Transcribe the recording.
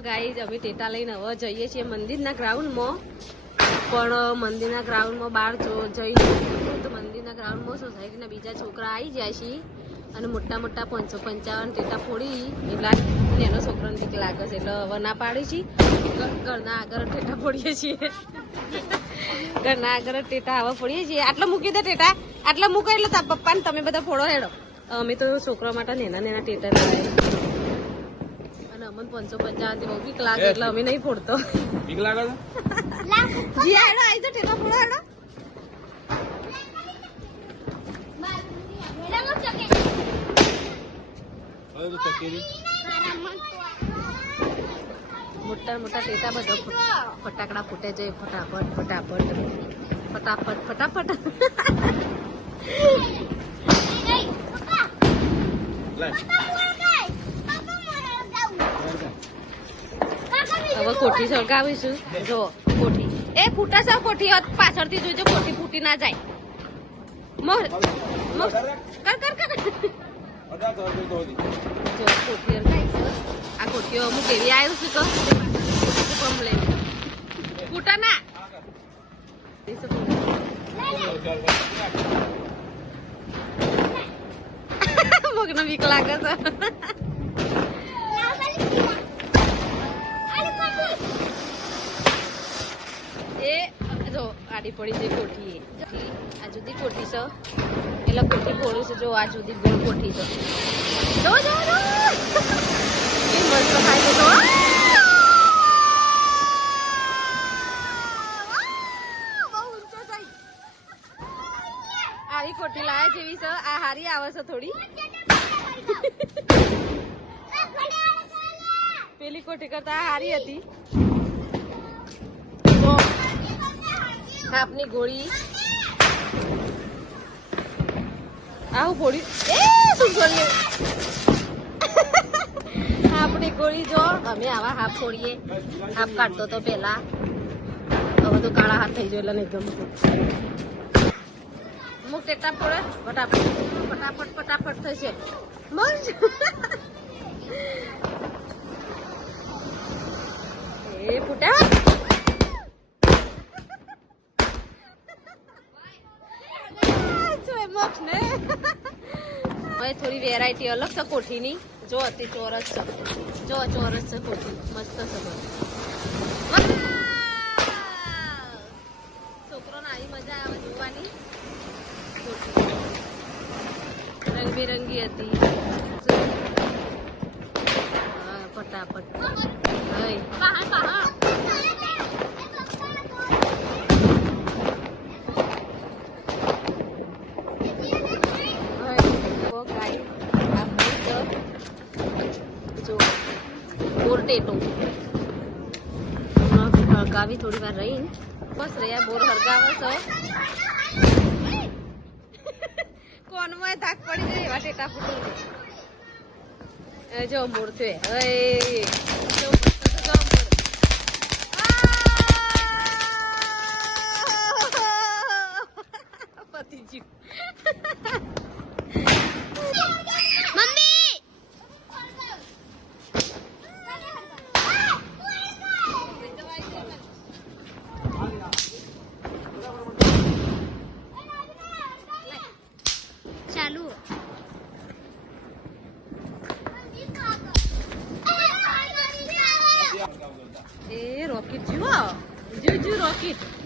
ગાઈ અમે ટેટા લઈને હવે જઈએ છીએ મંદિરના ગ્રાઉન્ડમાં. પણ મંદિરના ગ્રાઉન્ડમાં બહાર જો- જઈ તો મંદિરના ગ્રાઉન્ડમાં સોસાયટીના બીજા છોકરા આવી જાય છે અને મોટા મોટા પાંચસો પંચાવન ટેટા ફોડી એટલા એનો છોકરાને બીક લાગે છે. એટલે હવે ના પાડી છીએ ઘરના આગળ ટેટા ફોડીએ છીએ. ઘરના આગળ ટેટા હવે ફોડીએ છીએ. આટલા મૂકી દે ટેટા. આટલા મૂકો એટલે પપ્પાને તમે બધા ફોડો હેડો. અમે તો છોકરા માટે નેના નેના ટેટા અને અમને પાંચસો પંચાવન બહુ બીક લાગે એટલે અમે નહીં ફોડતો. બીક લાગે છે? જી હેડો આવી તો ટેટા ફોડો મોટા મોટા ટેટા બધા ફટાકડા ફૂટે છે ફટાફટ ફટાફટ. ફટાફટ ફટાફટ લાય હવે કોઠી સળગાવીશું જો, કોઠી. એ ફૂટા સાવ કોઠી. હોત પાછળથી જોજો કોઠી ફૂટી ના જાય. મોર કર કર. જો આ કોઠીઓ હું કેવી આવ્યું છું તો. ફૂટા ના. મગનો બીક લાગે છે એ જો પડી છે કોઠી આ જુદી કોઠી છે. એટલે કોઠી ફોડું છે, જો આ જુદી ગોળ કોઠી છે. જો જો જો! છે જો આવી કોઠી લાયા જેવી છે. આ હારી આવે છે થોડી. પેલી કોઠી કરતા હારી હતી તો આપની ગોળી. આવું ગોળી એ, શું ગોળી? સાપની ગોળી જો. અમે આવા હાફ છોડીએ. હાફ કાઢતો તો પેલા હવે તો કાળા હાથ થઈ ગયો એટલે નહીં ગમતું. અમુક ટેટા પડે. ફટાફટ ફટાફટ ફટાફટ થશે. મર એ ફૂટા. જોઈ મોક્ષ ને. હવે થોડી વેરાયટી અલગ છે કોઠીની. જો હતી ચોરસ છે. જો ચોરસ છે કોઠી. મસ્ત છે બસ વાહ! છોકરોને આવી મજા આવે જોવાની. કોઠી. રંગબેરંગી હતી. જો. હા, ફટાફટ હઈ. હઈ. ઓ ગાય. આ ભૂત. જો બોરટેટો હળગાવી થોડી વાર રહી બસ રહ્યા બોર હળગાવે તો. કોનમાં તાક પડી જાય એવા ટેટા ફૂટી. એ જો મૂળ છે અય જો મસ્ત છે જો મૂળ. આ! પતી ગયું ચાલુ એ રોકેટ જુઓ જુ જુ રોકેટ